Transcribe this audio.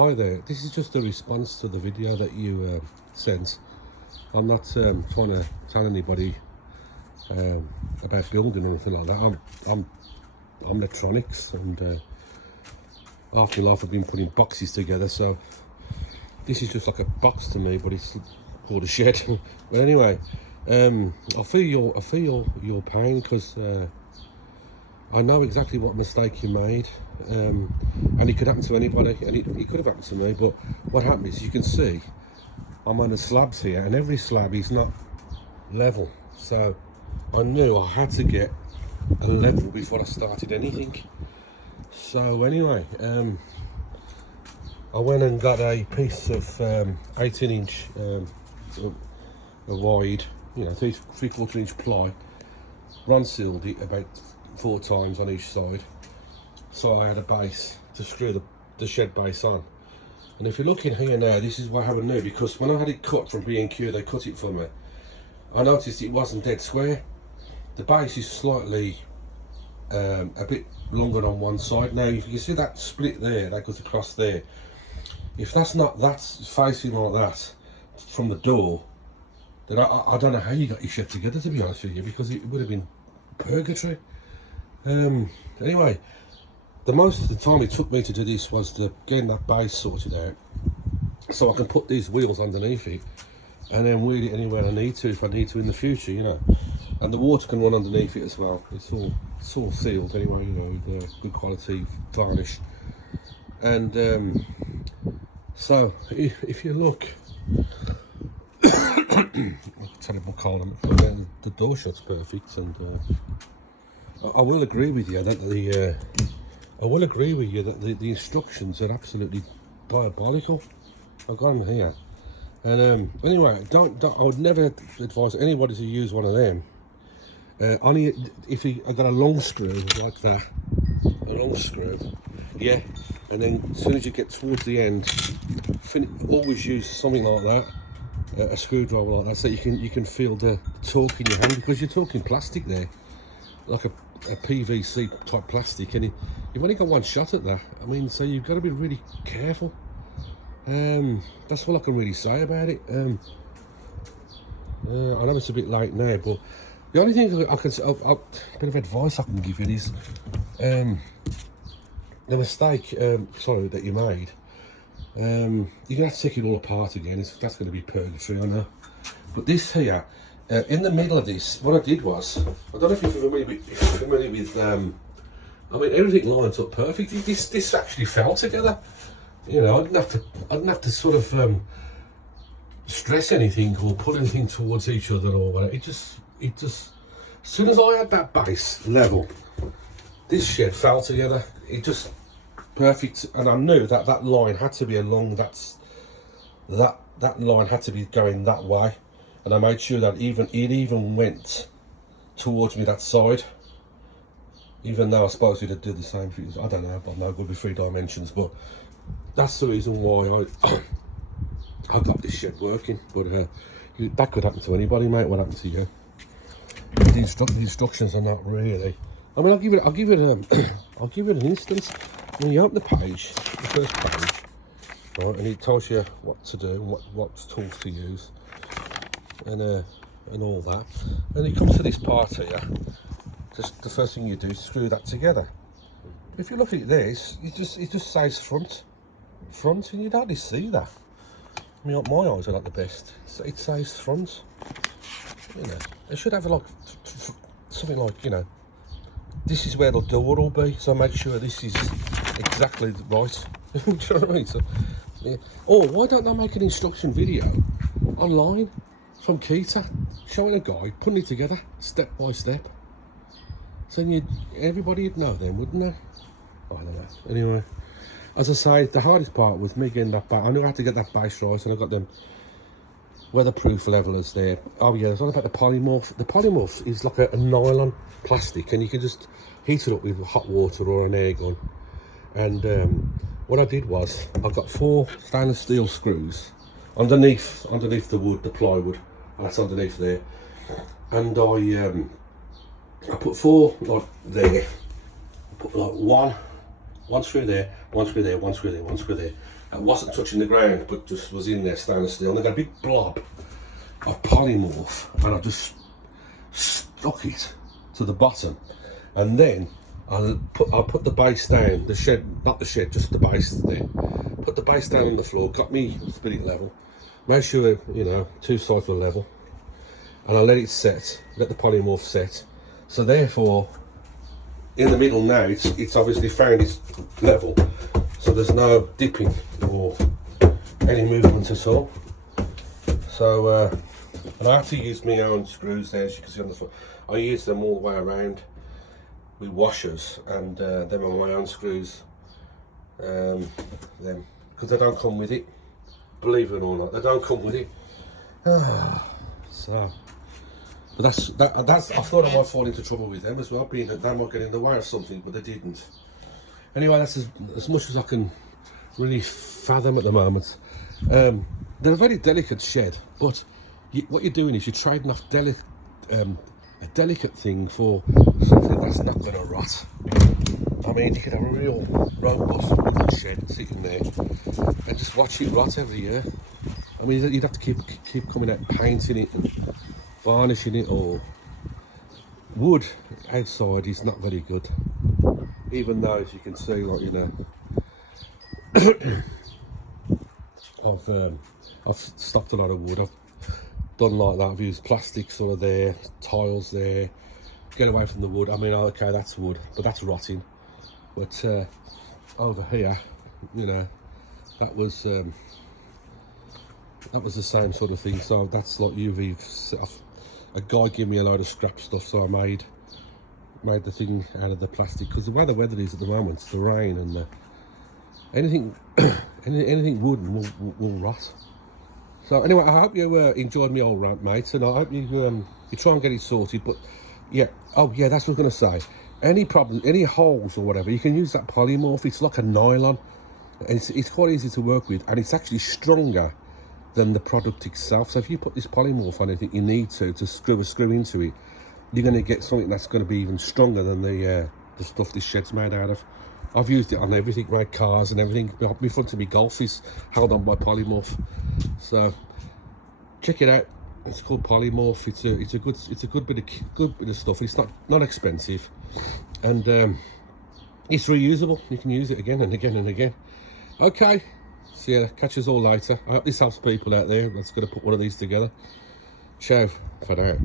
Hi there, this is just a response to the video that you sent. I'm not trying to tell anybody about building or anything like that. I'm electronics, and half my life I've been putting boxes together, so this is just like a box to me, but it's called a shed. But anyway, I feel your pain, because I know exactly what mistake you made, and it could happen to anybody, and it could have happened to me. But what happened is, you can see I'm on the slabs here, and every slab is not level, so I knew I had to get a level before I started anything. So anyway, I went and got a piece of 18-inch wide, 3/4 inch ply, bronze sealed it about 4 times on each side, so I had a base to screw the shed base on. And if you look in here now, this is what happened now, because when I had it cut from B&Q, they cut it for me, I noticed it wasn't dead square. The base is slightly a bit longer on one side. Now if you see that split there that goes across there, if that's facing like that from the door, then I don't know how you got your shed together, to be honest with you, because it would have been purgatory. Anyway, the most of the time it took me to do this was getting that base sorted out, so I can put these wheels underneath it and then wheel it anywhere I need to, if I need to in the future, and the water can run underneath it as well. It's all sealed anyway, with good quality varnish. And so if you look, terrible cold, the door shut's perfect, and I will agree with you that the instructions are absolutely diabolical. I've got them here, and anyway, I would never advise anybody to use one of them. Only if I got a long screw like that, yeah, and then as soon as you get towards the end, always use something like that, a screwdriver like that, so you can feel the torque in your hand, because you're talking plastic there, like a PVC type plastic, and you've only got one shot at that. I mean, so you've got to be really careful. That's all I can really say about it. I know it's a bit late now, but the only thing I can say, a bit of advice I can give you is, the mistake, that you made, you're gonna have to take it all apart again. That's going to be purgatory, I know. But this here, in the middle of this, what I did was, I don't know if you're familiar with I mean, everything lines up perfectly. This actually fell together. I didn't have to sort of stress anything or pull anything towards each other or whatever. It just, as soon as I had that base level, this shed fell together. It just perfect, and I knew that line had to be along that line had to be going that way, and I made sure that it even went towards me that side, even though I suppose you'd do the same things. I don't know, I'm no good with 3 dimensions, but that's the reason why I got this shed working. But that could happen to anybody, mate. What happened to you? The instructions are not really. I mean, I'll give it an instance. When you open the page, the first page, right, and it tells you what to do and what tools to use, and all that. And it comes to this part here. Just the first thing you do is screw that together. If you look at this, it just says front, and you'd hardly see that. I mean, my eyes are not the best. So it says front. It should have like something like, this is where the door will be, so make sure this is exactly right. Do you know what I mean? So, yeah. Or why don't they make an instruction video online from Keter, showing a guy putting it together step by step? So everybody would know then, wouldn't they? I don't know. Anyway, as I say, the hardest part was me getting that back. I knew I had to get that base right, and I got them weatherproof levelers there. Oh yeah, it's all about the polymorph. The polymorph is like a nylon plastic, and you can just heat it up with hot water or an air gun. And what I did was, I got 4 stainless steel screws underneath the wood, the plywood, that's underneath there. And I put 4 like there. I put like one screw there, one screw there, one screw there, one screw there. It wasn't touching the ground, but just was in there standing still. And I got a big blob of polymorph, and I just stuck it to the bottom, and then I'll put the base down, the shed, not the shed, just the base there. Put the base down on the floor, got me spirit level, make sure, you know, two sides were level, and I let it set, let the polymorph set. So therefore, in the middle now, it's obviously found its level, so there's no dipping or any movement at all. So, and I have to use my own screws there, as you can see on the floor. I use them all the way around with washers, and them are my own screws, them, because they don't come with it, believe it or not, they don't come with it. So, but that's I thought I might fall into trouble with them as well, being that they might get in the way of something, but they didn't. Anyway, that's as much as I can really fathom at the moment. They're a very delicate shed, but what you're doing is you're trading off a delicate thing for something that's not going to rot. I mean, you could have a real robust wooden shed sitting there and just watch it rot every year. I mean, you'd have to keep coming out painting it and varnishing it. Or wood outside is not very good, even though, as you can see, like, you know, I've stopped a lot of wood. I've done like that. I've used plastic sort of there, tiles there, get away from the wood. I mean, okay, that's wood, but that's rotting. But over here, you know, that was the same sort of thing. So that's like a guy gave me a load of scrap stuff, so I made the thing out of the plastic, because the way the weather is at the moment, the rain and anything anything wooden will rot. So anyway, I hope you enjoyed my old rant, mates, and I hope you try and get it sorted. But yeah, oh yeah, that's what I was going to say. Any problems, any holes or whatever, you can use that polymorph. It's like a nylon. It's quite easy to work with, and it's actually stronger than the product itself. So if you put this polymorph on anything you need to screw a screw into it, you're going to get something that's going to be even stronger than the stuff this shed's made out of. I've used it on everything, my cars and everything. My front of my Golf is held on by polymorph. So check it out. It's called polymorph. It's a good bit of stuff. It's not expensive, and it's reusable. You can use it again and again and again. Okay, see you. Catch us all later. I hope this helps people out there that's going to put one of these together. Ciao for now.